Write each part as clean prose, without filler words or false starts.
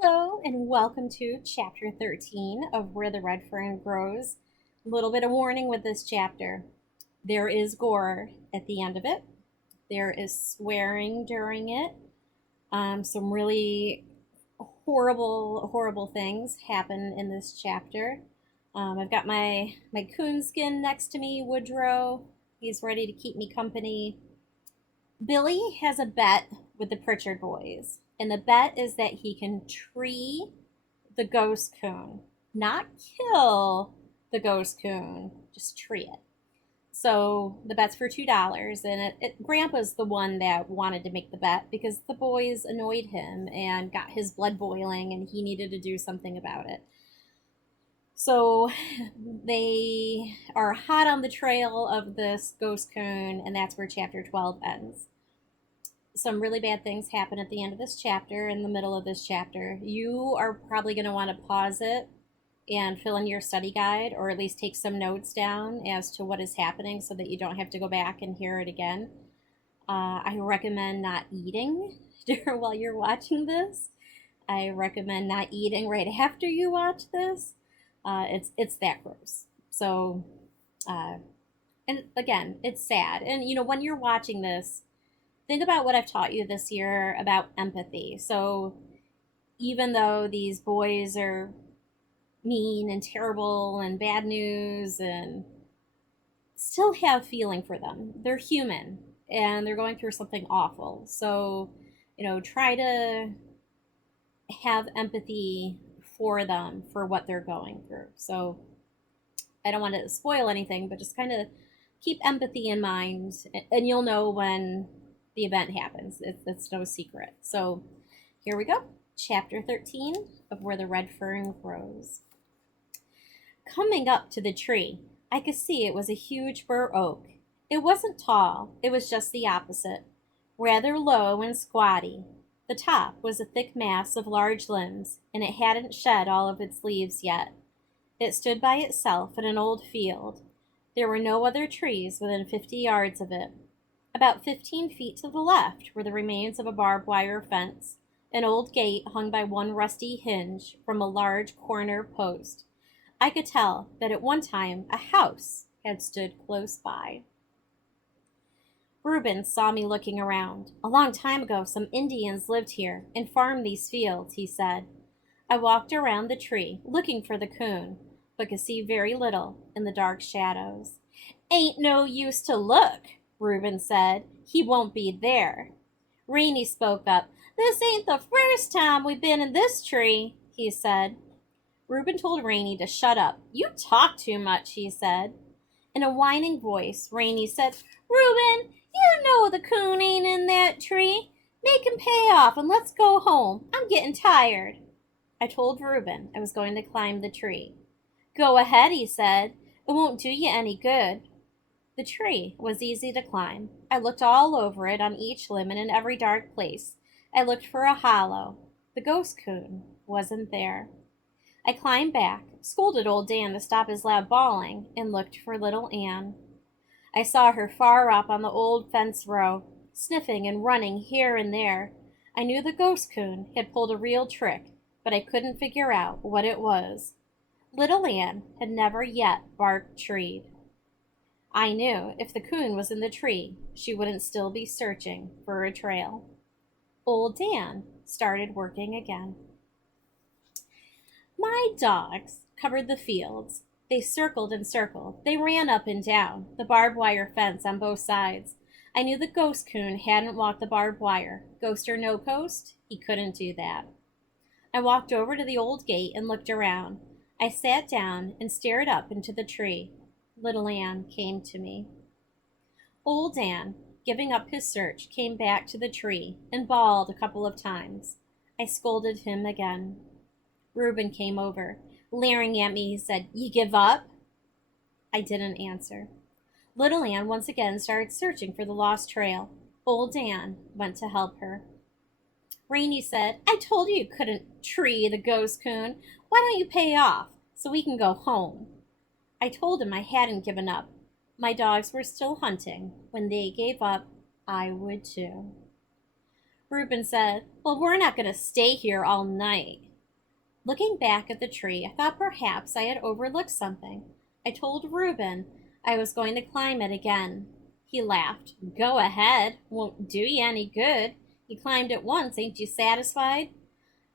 Hello, and welcome to Chapter 13 of Where the Red Fern Grows. A little bit of warning with this chapter. There is gore at the end of it, there is swearing during it. Some really horrible things happen in this chapter. I've got my coon skin next to me, Woodrow. He's ready to keep me company. Billy has a bet with the Pritchard boys, and the bet is that he can tree the Ghost Coon, not kill the Ghost Coon, just tree it. So the bet's for $2, and Grandpa's the one that wanted to make the bet because the boys annoyed him and got his blood boiling, and he needed to do something about it. So they are hot on the trail of this Ghost Coon, and that's where chapter 12 ends. Some really bad things happen at the end of this chapter, in the middle of this chapter. You are probably going to want to pause it and fill in your study guide, or at least take some notes down as to what is happening so that you don't have to go back and hear it again. I recommend not eating while you're watching this. I recommend not eating right after you watch this. It's that gross. So, and again, it's sad. And when you're watching this, think about what I've taught you this year about empathy. So, even though these boys are mean and terrible and bad news, and still have feeling for them, they're human and they're going through something awful. So, try to have empathy for them for what they're going through. So I don't want to spoil anything, but just kind of keep empathy in mind, and you'll know when the event happens. It's no secret. So here we go. Chapter 13 of Where the Red Fern Grows. Coming up to the tree, I could see it was a huge bur oak. It wasn't tall, it was just the opposite, rather low and squatty. The top was a thick mass of large limbs, and it hadn't shed all of its leaves yet. It stood by itself in an old field. There were no other trees within 50 yards of it. About 15 feet to the left were the remains of a barbed wire fence, an old gate hung by one rusty hinge from a large corner post. I could tell that at one time a house had stood close by. Reuben saw me looking around. A long time ago, some Indians lived here and farmed these fields, he said. I walked around the tree, looking for the coon, but could see very little in the dark shadows. Ain't no use to look, Reuben said. He won't be there. Rainey spoke up. This ain't the first time we've been in this tree, he said. Reuben told Rainey to shut up. You talk too much, he said. In a whining voice, Rainey said, Reuben, you know the coon ain't in that tree. Make him pay off and let's go home. I'm getting tired. I told Reuben I was going to climb the tree. Go ahead, he said. It won't do you any good. The tree was easy to climb. I looked all over it, on each limb and in every dark place. I looked for a hollow. The ghost coon wasn't there. I climbed back, scolded old Dan to stop his loud bawling, and looked for little Anne. I saw her far up on the old fence row, sniffing and running here and there. I knew the ghost coon had pulled a real trick, but I couldn't figure out what it was. Little Anne had never yet barked treed. I knew if the coon was in the tree, she wouldn't still be searching for a trail. Old Dan started working again. My dogs covered the fields. They circled and circled. They ran up and down, the barbed wire fence on both sides. I knew the ghost coon hadn't walked the barbed wire. Ghost or no ghost, he couldn't do that. I walked over to the old gate and looked around. I sat down and stared up into the tree. Little Anne came to me. Old Dan, giving up his search, came back to the tree and bawled a couple of times. I scolded him again. Reuben came over. Leering at me, he said, You give up? I didn't answer. Little Anne once again started searching for the lost trail. Old Dan went to help her. Rainey said, I told you couldn't tree the ghost coon. Why don't you pay off so we can go home? I told him I hadn't given up. My dogs were still hunting. When they gave up, I would too. Reuben said, Well, we're not going to stay here all night. Looking back at the tree, I thought perhaps I had overlooked something. I told Reuben I was going to climb it again. He laughed. Go ahead. Won't do you any good. You climbed it once. Ain't you satisfied?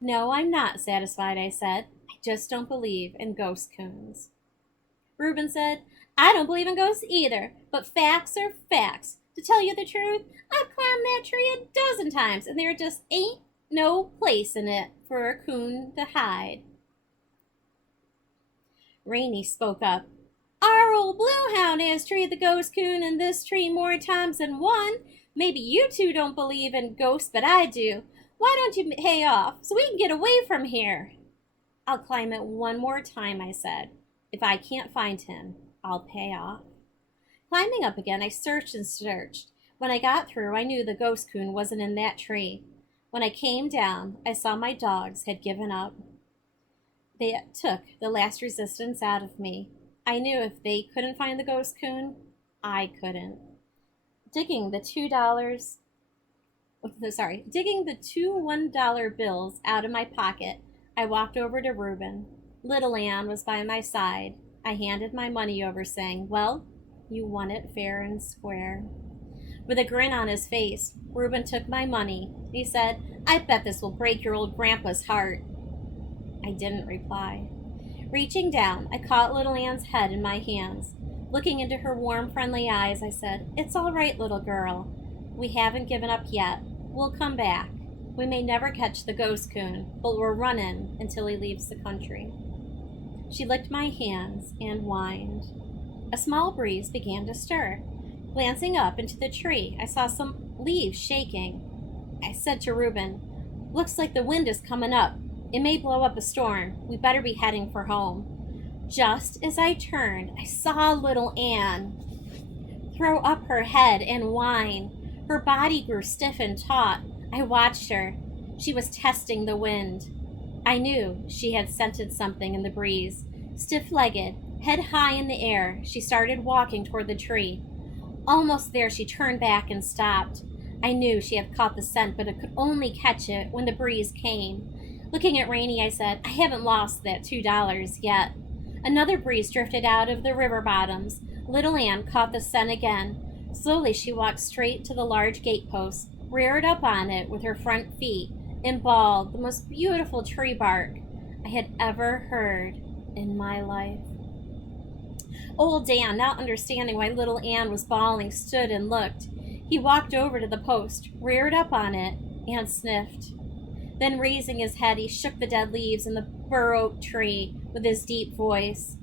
No, I'm not satisfied, I said. I just don't believe in ghost coons. Reuben said, I don't believe in ghosts either, but facts are facts. To tell you the truth, I've climbed that tree a dozen times, and there just ain't no place in it for a coon to hide. Rainey spoke up. Our old bluehound has treated the ghost coon in this tree more times than one. Maybe you two don't believe in ghosts, but I do. Why don't you pay off so we can get away from here? I'll climb it one more time, I said. If I can't find him, I'll pay off. Climbing up again, I searched and searched. When I got through, I knew the ghost coon wasn't in that tree. When I came down, I saw my dogs had given up. They took the last resistance out of me. I knew if they couldn't find the ghost coon, I couldn't. Digging the two $1 bills out of my pocket, I walked over to Reuben. Little Ann was by my side. I handed my money over, saying, Well, you won it fair and square. With a grin on his face, Reuben took my money. He said, I bet this will break your old grandpa's heart. I didn't reply. Reaching down, I caught little Ann's head in my hands. Looking into her warm, friendly eyes, I said, It's all right, little girl. We haven't given up yet. We'll come back. We may never catch the ghost coon, but we're running until he leaves the country. She licked my hands and whined. A small breeze began to stir. Glancing up into the tree, I saw some leaves shaking. I said to Reuben, Looks like the wind is coming up. It may blow up a storm. We better be heading for home. Just as I turned, I saw little Ann throw up her head and whine. Her body grew stiff and taut. I watched her. She was testing the wind. I knew she had scented something in the breeze. Stiff-legged, head high in the air, she started walking toward the tree. Almost there, she turned back and stopped. I knew she had caught the scent, but I could only catch it when the breeze came. Looking at Rainey, I said, I haven't lost that $2 yet. Another breeze drifted out of the river bottoms. Little Ann caught the scent again. Slowly, she walked straight to the large gatepost, reared up on it with her front feet, and bawled the most beautiful tree bark I had ever heard in my life. Old Dan, not understanding why little Ann was bawling, stood and looked. He walked over to the post, reared up on it, and sniffed. Then, raising his head, he shook the dead leaves in the bur oak tree with his deep voice.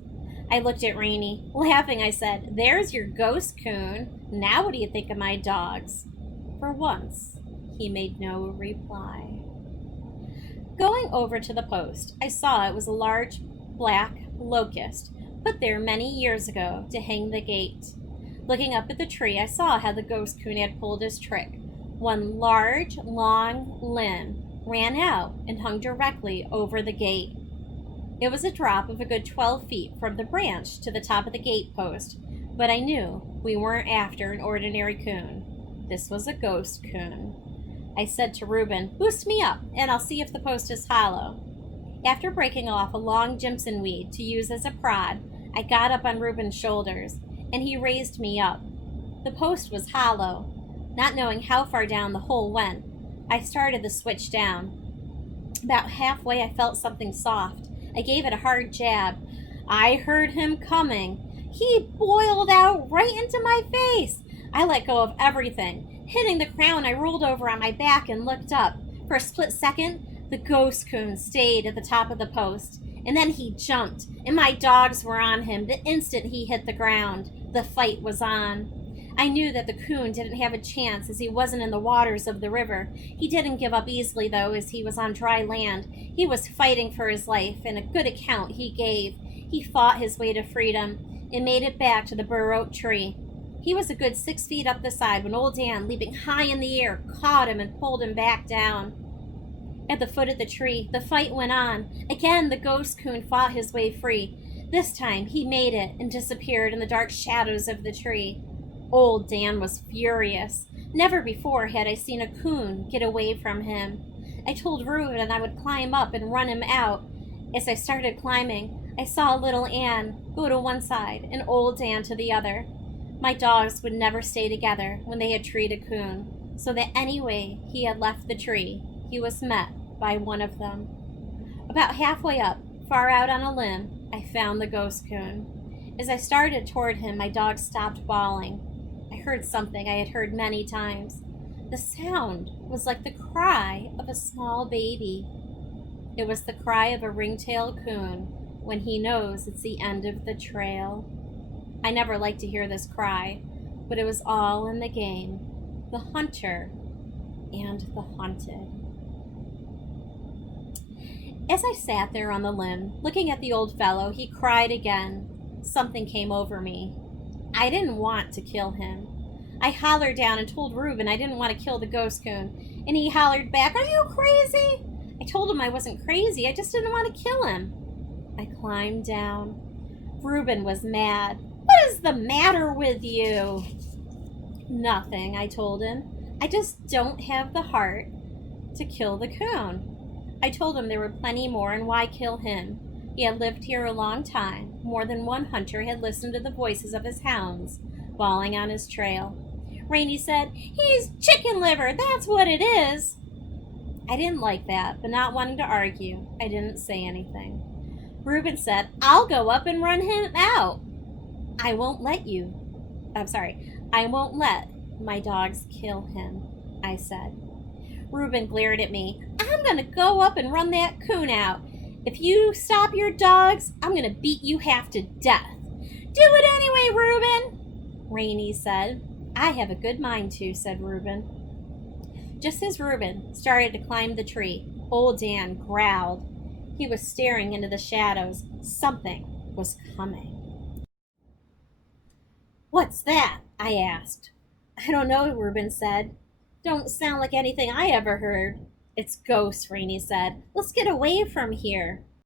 I looked at Rainey. Laughing, I said, There's your ghost coon. Now what do you think of my dogs? For once, he made no reply. Going over to the post, I saw it was a large black locust, put there many years ago to hang the gate. Looking up at the tree, I saw how the ghost coon had pulled his trick. One large, long limb ran out and hung directly over the gate. It was a drop of a good 12 feet from the branch to the top of the gate post, but I knew we weren't after an ordinary coon. This was a ghost coon. I said to Reuben, Boost me up, and I'll see if the post is hollow. After breaking off a long Jimson weed to use as a prod, I got up on Reuben's shoulders, and he raised me up. The post was hollow. Not knowing how far down the hole went, I started the switch down. About halfway, I felt something soft. I gave it a hard jab. I heard him coming. He boiled out right into my face. I let go of everything. Hitting the ground, I rolled over on my back and looked up. For a split second, the ghost coon stayed at the top of the post. And then he jumped, and my dogs were on him the instant he hit the ground. The fight was on. I knew that the coon didn't have a chance as he wasn't in the waters of the river. He didn't give up easily, though, as he was on dry land. He was fighting for his life, and a good account he gave. He fought his way to freedom and made it back to the bur oak tree. He was a good 6 feet up the side when old Dan, leaping high in the air, caught him and pulled him back down. At the foot of the tree, the fight went on. Again, the ghost coon fought his way free. This time, he made it and disappeared in the dark shadows of the tree. Old Dan was furious. Never before had I seen a coon get away from him. I told Reuben I would climb up and run him out. As I started climbing, I saw little Anne go to one side and old Dan to the other. My dogs would never stay together when they had treed a coon, so that anyway he had left the tree, he was met by one of them. About halfway up, far out on a limb, I found the ghost coon. As I started toward him, my dog stopped bawling. I heard something I had heard many times. The sound was like the cry of a small baby. It was the cry of a ring-tailed coon when he knows it's the end of the trail. I never liked to hear this cry, but it was all in the game. The hunter and the hunted. As I sat there on the limb, looking at the old fellow, he cried again. Something came over me. I didn't want to kill him. I hollered down and told Reuben I didn't want to kill the ghost coon, and he hollered back, "Are you crazy?" I told him I wasn't crazy, I just didn't want to kill him. I climbed down. Reuben was mad. "What is the matter with you?" "Nothing," I told him. "I just don't have the heart to kill the coon." I told him there were plenty more, and why kill him? He had lived here a long time. More than one hunter had listened to the voices of his hounds bawling on his trail. Rainey said, "He's chicken liver, that's what it is." I didn't like that, but not wanting to argue, I didn't say anything. Reuben said, "I'll go up and run him out." I won't let my dogs kill him," I said. Reuben glared at me. "I'm going to go up and run that coon out. If you stop your dogs, I'm going to beat you half to death." "Do it anyway, Reuben," Rainey said. "I have a good mind to," said Reuben. Just as Reuben started to climb the tree, old Dan growled. He was staring into the shadows. Something was coming. "What's that?" I asked. "I don't know," Reuben said. "Don't sound like anything I ever heard." "It's ghosts," Rainey said. "Let's get away from here."